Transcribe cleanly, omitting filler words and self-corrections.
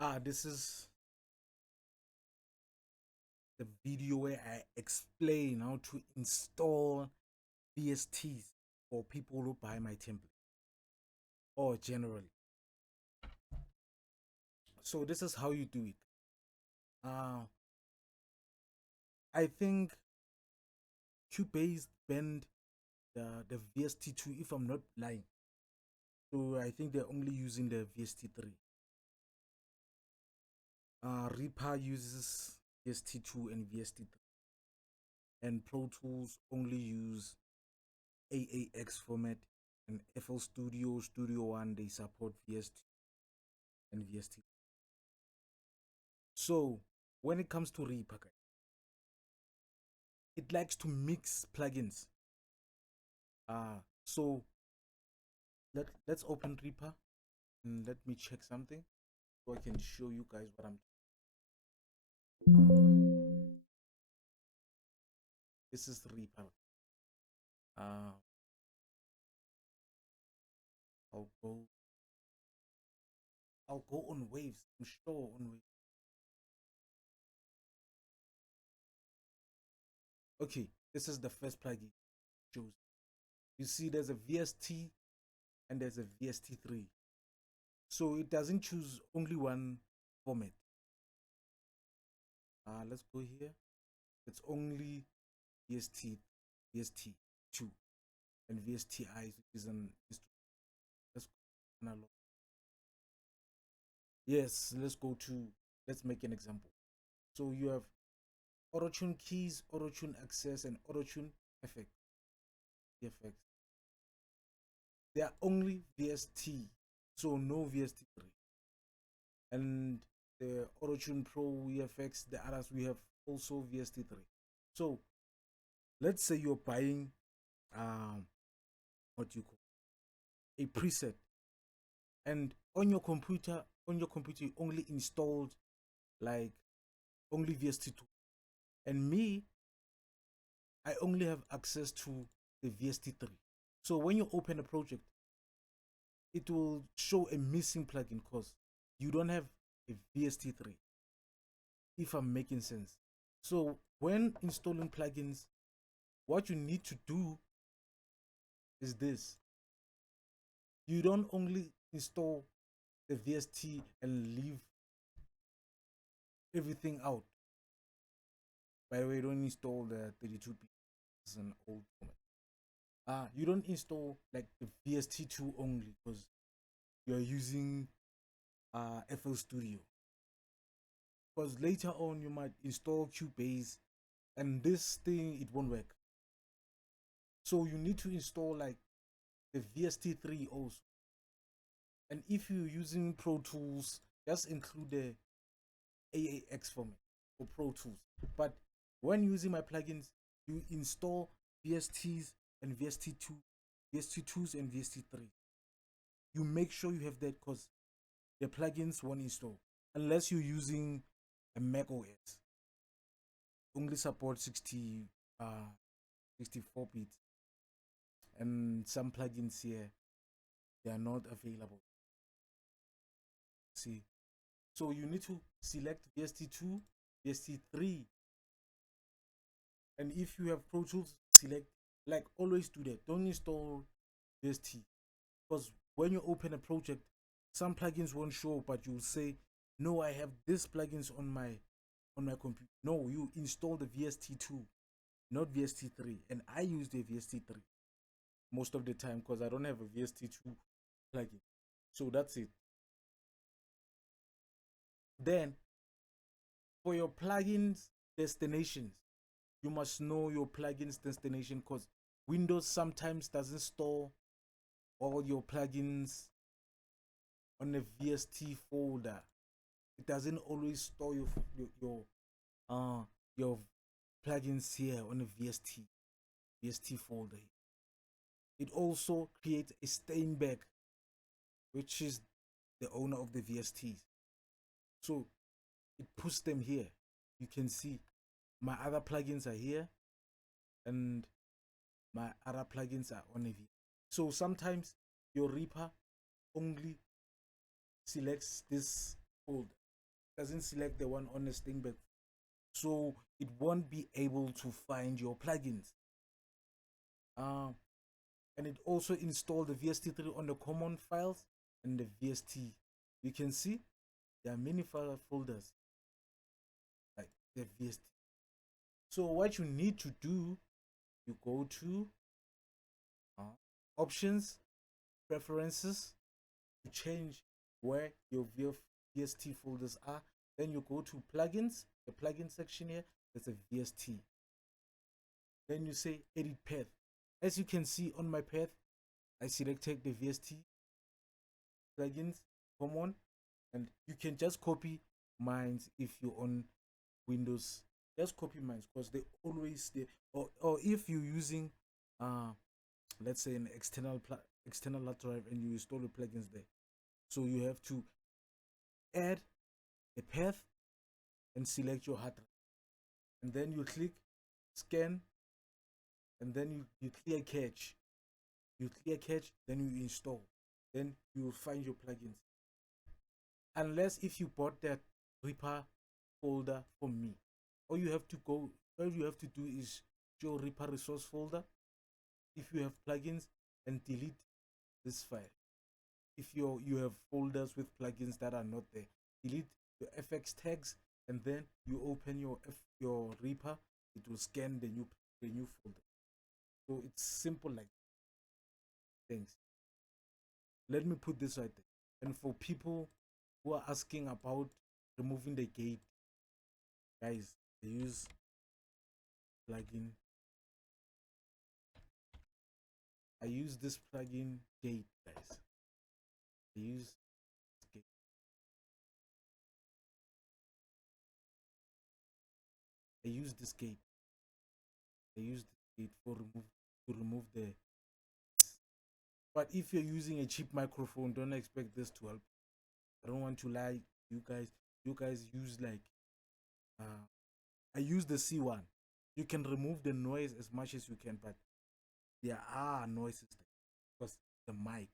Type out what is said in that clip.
This is the video where I explain how to install VSTs for people who buy my template or generally. So this is how you do it. Uh, I think Cubase banned the VST2 if I'm not lying. So I think they're only using the VST3. Reaper uses VST2 and VST3, and Pro Tools only use AAX format, and FL Studio, Studio One, they support VST and VST. So when it comes to Reaper, it likes to mix plugins. So let's open Reaper and let me check something so I can show you guys what I'm. This is Reaper. Uh, I'll go. I'll go on Waves. I'm sure on Waves. Okay, this is the first plugin. Choose. You see, there's a VST and there's a VST3. So it doesn't choose only one format. Let's go here. It's only VST, VST2, and VSTI, which is an instrument. Let's go analog. Yes, let's make an example. So you have auto-tune keys, auto-tune access, and auto-tune effects. They are only VST, so no VST3. And the auto-tune pro VFX, the others we have also VST3. So let's say you're buying what you call a preset, and on your computer you only installed like only VST2, and me, I only have access to the VST3. So when you open a project, it will show a missing plugin because you don't have a VST3, if I'm making sense. So when installing plugins, what you need to do is this: you don't only install the VST and leave everything out. By the way, don't install the 32-bit. It's an old format. You don't install like the VST2 only because you're using FL Studio. Because later on you might install Cubase and this thing it won't work. So you need to install like the VST3 also. And if you're using Pro Tools, just include the AAX format for Pro Tools. But when using my plugins, you install VSTs and VST2, VST2s and VST3. You make sure you have that because the plugins won't install unless you're using a Mac OS. Only support 64 bits, and some plugins here they are not available. See, so you need to select VST2, VST3, and if you have Pro Tools, select, like, always do that. Don't install VST because when you open a project, some plugins won't show, but you'll say, "No, I have this plugins on my computer." No, you install the VST2, not VST3, and I use the VST3 most of the time because I don't have a VST2 plugin. So that's it. Then for your plugins destinations, you must know your plugins destination because Windows sometimes doesn't store all your plugins on a VST folder. It doesn't always store your plugins here on a VST folder. It also creates a Steinberg, which is the owner of the VSTs. So it puts them here. You can see my other plugins are here and my other plugins are on a V. So sometimes your Reaper only selects this folder. doesn't select the one on the Stingback, so it won't be able to find your plugins. Um, and it also installed the VST3 on the common files and the VST. You can see there are many file folders like the VST. So what you need to do, you go to options, preferences, to change where your VST folders are. Then you go to plugins, the plugin section here, there's a VST. Then you say edit path. As you can see on my path, I selected the VST plugins common, and you can just copy mine if you're on Windows. Just copy mine because they always there. Or if you're using let's say an external hard drive and you install the plugins there, so you have to add a path and select your hard drive, and then you click scan, and then you clear cache. You clear cache, then you install, then you will find your plugins. Unless if you bought that Reaper folder from me, all you have to do is show Reaper resource folder if you have plugins, and delete this file. If you have folders with plugins that are not there, delete your fx tags, and then you open your Reaper. It will scan the new folder. So it's simple like things. Let me put this right there. And for people who are asking about removing the gate, guys, I use plugin. I use this plugin gate, guys. I use gate. I use this gate. I use this gate to remove the. But if you're using a cheap microphone, don't expect this to help. I don't want to lie, you guys. You guys use like I use the C1. You can remove the noise as much as you can, but there are noises because the mic.